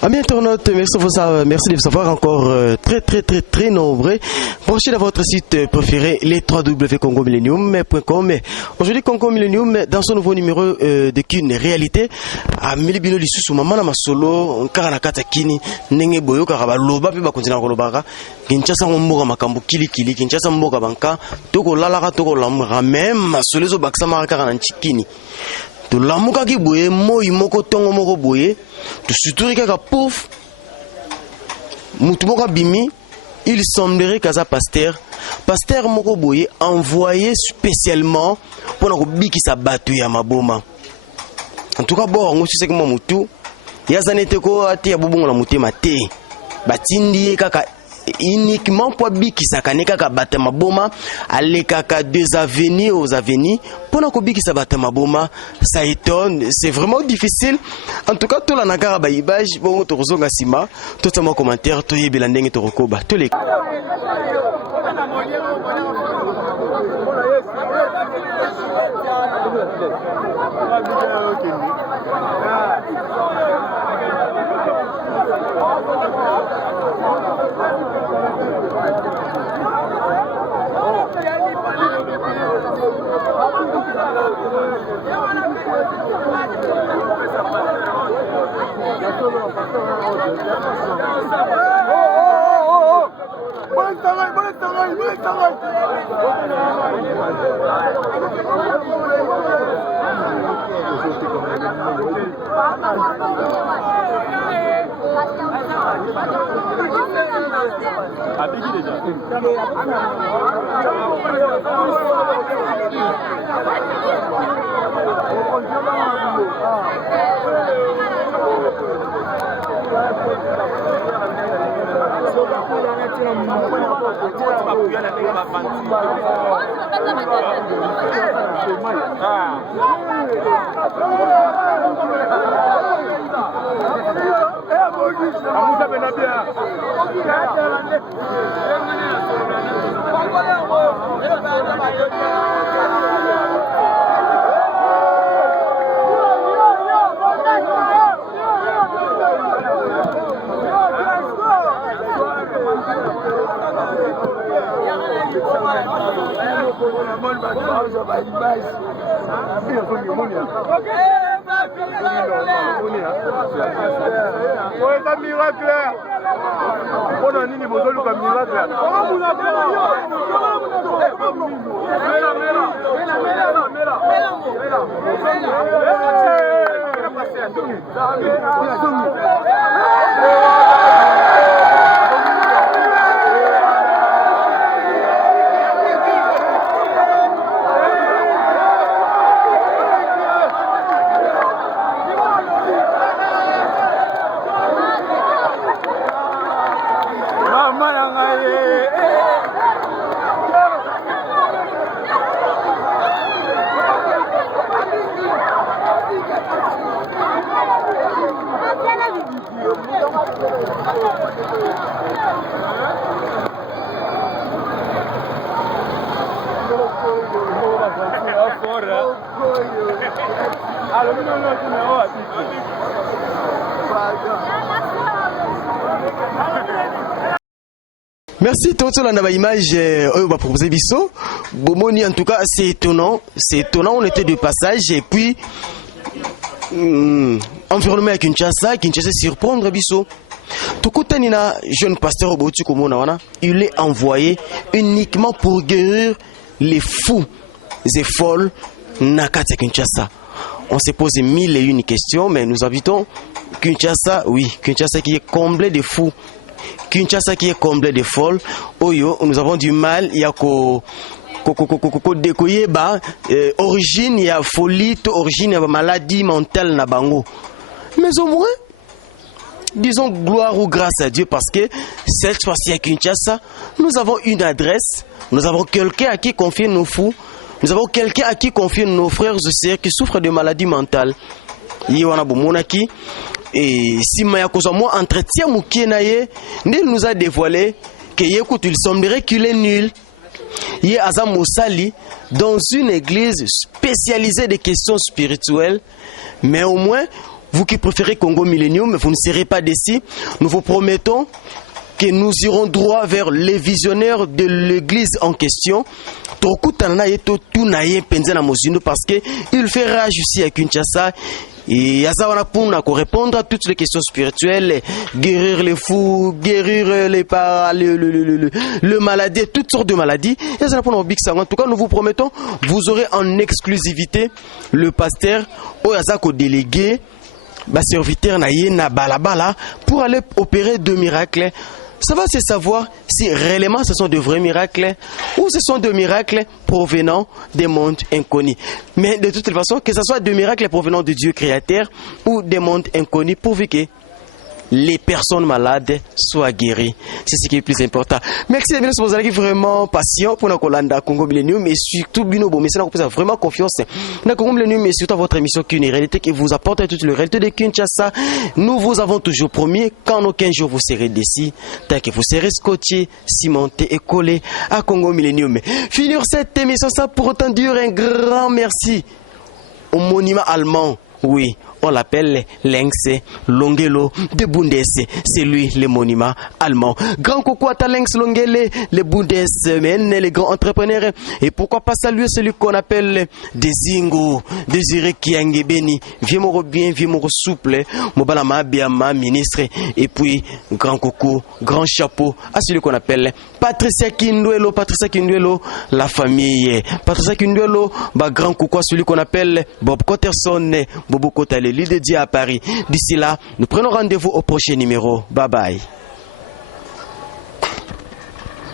Amis internautes, merci de vous savoir encore très nombreux. Branchez dans votre site préféré, les www.congomillenium.com. Aujourd'hui, Congo Millennium, dans son nouveau numéro de Kine Réalité, à Milibino Lissu, Maman Masolo, Karanakata Kini, Nenge Boyo, Karabaloba, puis Bakontina Rolobara, Kinchasa Moura Makambo Kili, Kinchasa Moura Banka, Togo Lalara, Togo Lamra, même Solezo Baksamara Karananchikini. To lamuka ki boye moi moko tongo moko boye to suturi kaka pouf mutu moko bimi il semblerait kaza pasteur moko boye envoyé spécialement pour na kobikisa bato ya maboma. En tout cas bon ngo sise kama mutu yazanete ko ati ya bubungo na mutema te batindi kaka uniquement pour bikisa kaneka ka batema boma alekaka deux avenues aux avenues pour na kobikisa batema boma. Ça étonne, c'est vraiment difficile. En tout cas, tout la nakara ba ibage bon to rozonga sima tout sama commentaire to yebela ndenge to rokoba to les Merci tout le monde image va proposer biso bomoni. En tout cas c'est étonnant, on était de passage et puis environnement à Kinshasa surprendre biso. Tukutani na jeune pasteur Obotu komona wana, il est envoyé uniquement pour guérir les fous et folles na kati Kinshasa. On se pose mille et une questions, mais nous habitons Kinshasa, oui, Kinshasa qui est comblé de fous. Kinshasa qui est comblé de folles. Oyo, nous avons du mal, il y a décoyer origine, il y a folie, origine, il y a maladie mentale na bango. Mais au moins, disons gloire ou grâce à Dieu parce que cette fois-ci à Kinshasa, nous avons une adresse, nous avons quelqu'un à qui confier nos fous, nous avons quelqu'un à qui confier nos frères et sœurs qui souffrent de maladies mentales. Yéwana Bomonaki. Et si moi entretien Moukenaye, il nous a dévoilé que il semblerait qu'il est nul. Il est Azam Moussali dans une église spécialisée des questions spirituelles. Mais au moins, Vous qui préférez Congo Millennium, vous ne serez pas déçus. Nous vous promettons que nous irons droit vers les visionnaires de l'église en question. Parce qu'il fait rage ici à Kinshasa. Et Yazawana pour répondre à toutes les questions spirituelles, guérir les fous, guérir le maladie, toutes sortes de maladies. En tout cas, nous vous promettons, vous aurez en exclusivité le pasteur Oyazako délégué, serviteur na balabala pour aller opérer de miracles. Ça va se savoir si réellement ce sont de vrais miracles ou ce sont de miracles provenant des mondes inconnus. Mais de toute façon, que ce soit de miracles provenant de Dieu créateur ou des mondes inconnus, pourvu que les personnes malades soient guéries. C'est ce qui est le plus important. Merci à vous avez vraiment patient pour la Colanda Congo Millennium et surtout Binobo. Mais c'est vraiment confiance. La Congo Millennium et surtout votre émission qui est une réalité qui vous apporte toute la réalité de Kinshasa. Nous vous avons toujours promis qu'en aucun jour vous serez décis, tant que vous serez scotché, cimenté et collé à Congo Millennium. Finir cette émission, ça pour autant dire un grand merci au monument allemand. Oui, on l'appelle Lynx Longelo de Bundes. C'est lui le monument allemand. Grand coucou à Lynx Longele, le Bundesmen, les grands entrepreneurs. Et pourquoi pas saluer celui qu'on appelle Dezingo, Désiré Kiange Beni. Viens mon bien, viens mon souple, Mobalama Biama, ministre. Et puis, grand coucou, grand chapeau à celui qu'on appelle Patricia Kinduelo, la famille. Patricia Kinduelo, grand coucou à celui qu'on appelle Bob Cotterson. Bobo Kota, le leader de Dieu à Paris. D'ici là, nous prenons rendez-vous au prochain numéro. Bye bye.